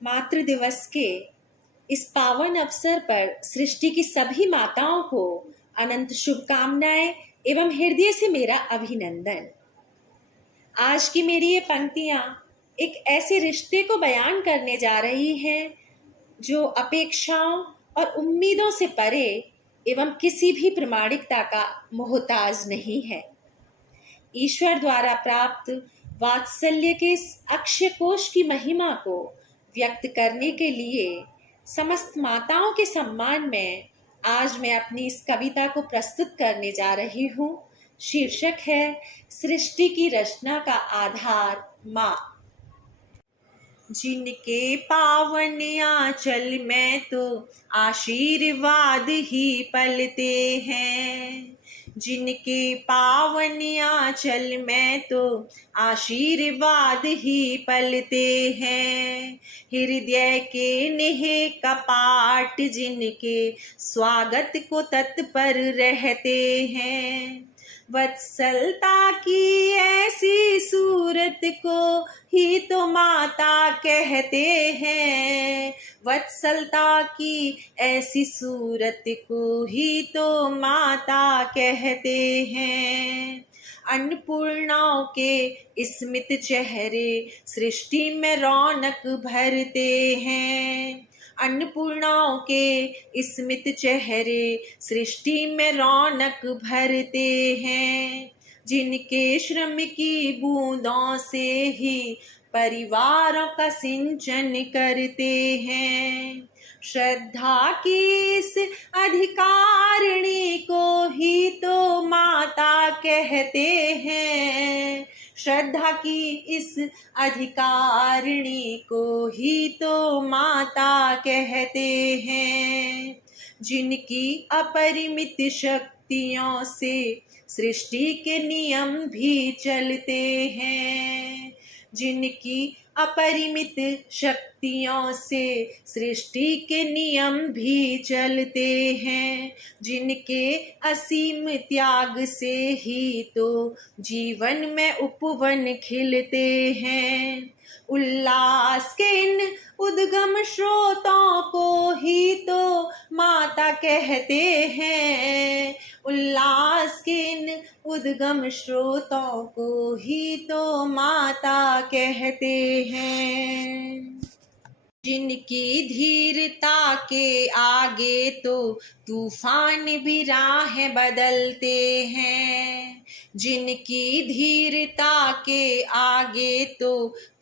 मातृ दिवस के इस पावन अवसर पर सृष्टि की सभी माताओं को अनंत शुभकामनाएं एवं हृदय से मेरा अभिनंदन। आज की मेरी ये पंक्तियां एक ऐसे रिश्ते को बयान करने जा रही हैं जो अपेक्षाओं और उम्मीदों से परे एवं किसी भी प्रामाणिकता का मोहताज नहीं है। ईश्वर द्वारा प्राप्त वात्सल्य के इस अक्षय कोश की महिमा को व्यक्त करने के लिए समस्त माताओं के सम्मान में आज मैं अपनी इस कविता को प्रस्तुत करने जा रही हूँ। शीर्षक है सृष्टि की रचना का आधार माँ। जिनके पावन आंचल में तो आशीर्वाद ही पलते हैं, जिनके पावन आंचल में तो आशीर्वाद ही पलते हैं। हृदय के नेह कपाट जिनके स्वागत को तत्पर रहते हैं। वत्सलता की ऐसी सूरत को ही तो माता कहते हैं। वत्सलता की ऐसी सूरत को ही तो माता कहते हैं। अन्नपूर्णाओं के स्मित चेहरे सृष्टि में रौनक भरते हैं। अन्नपूर्णाओं के स्मित चेहरे सृष्टि में रौनक भरते हैं। जिनके श्रम की बूंदों से ही परिवारों का सिंचन करते हैं। श्रद्धा की इस अधिकारिणी को ही तो माता कहते हैं। श्रद्धा की इस अधिकारिणी को ही तो माता कहते हैं। जिनकी अपरिमित शक्तियों से सृष्टि के नियम भी चलते हैं। जिनकी अपरिमित शक्तियों से सृष्टि के नियम भी चलते हैं। जिनके असीम त्याग से ही तो जीवन में उपवन खिलते हैं। उल्लास के इन उद्गम स्रोतों को ही तो माता कहते हैं। उल्लास के इन उद्गम स्रोतों को ही तो माता कहते हैं। जिनकी धीरता के आगे तो तूफान भी राह बदलते हैं। जिनकी धीरता के आगे तो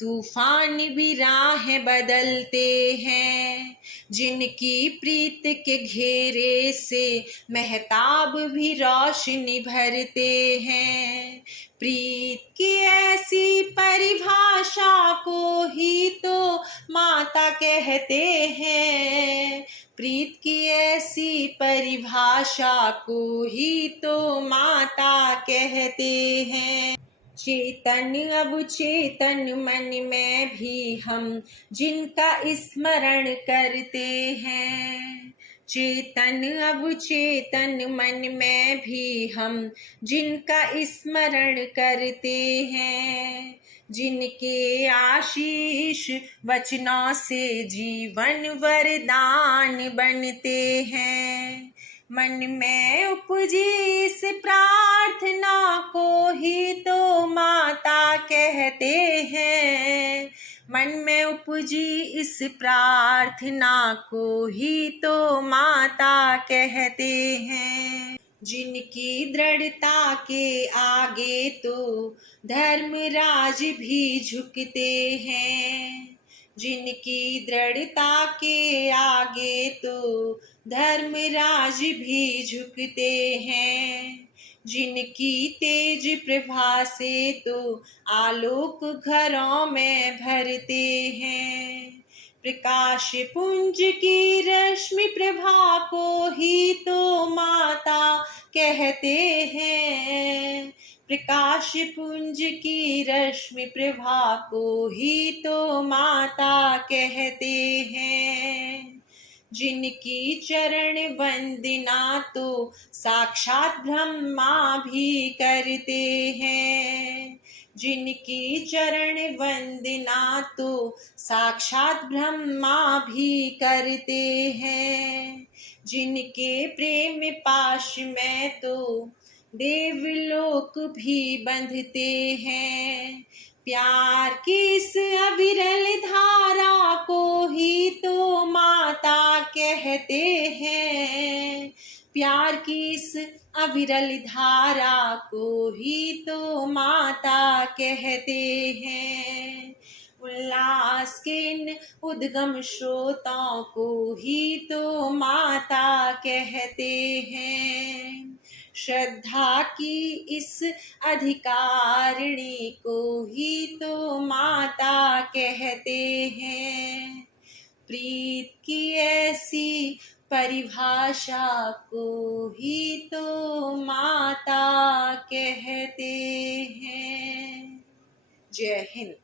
तूफान भी राह बदलते हैं। जिनकी प्रीत के घेरे से महताब भी रोशनी भरते हैं। प्रीत की ऐसी परिभाषा को ही तो माता कहते हैं। प्रीत की ऐसी परिभाषा को ही तो माता कहते हैं। चेतन अब चेतन मन में भी हम जिनका स्मरण करते हैं। चेतन अब चेतन मन में भी हम जिनका स्मरण करते हैं। जिनके आशीष वचनों से जीवन वरदान बनते हैं। मन में उपजी इस प्रार्थना को ही तो माता कहते हैं। मन में उपजी इस प्रार्थना को ही तो माता कहते हैं। जिनकी दृढ़ता के आगे तो धर्मराज भी झुकते हैं। जिनकी दृढ़ता के आगे तो धर्मराज भी झुकते हैं। जिनकी तेज प्रभा से तो आलोक घरों में भरते हैं। प्रकाश पुंज की रश्मि प्रभा को ही तो माता कहते हैं। प्रकाश पुंज की रश्मि प्रभा को ही तो माता कहते हैं। जिनकी चरण वंदना तो साक्षात ब्रह्मा भी करते हैं। जिनकी चरण वंदना तो साक्षात ब्रह्मा भी करते हैं। जिनके प्रेम पाश में तो देवलोक भी बंधते हैं। प्यार की इस अविरल धारा को ही तो माता कहते हैं। प्यार की इस अविरल धारा को ही तो माता कहते हैं। उल्लास के इन उद्गम श्रोताओं को ही तो माता कहते हैं। श्रद्धा की इस अधिकारिणी को ही तो माता कहते हैं। प्रीत की ऐसी परिभाषा को ही तो माता कहते हैं। जय हिंद।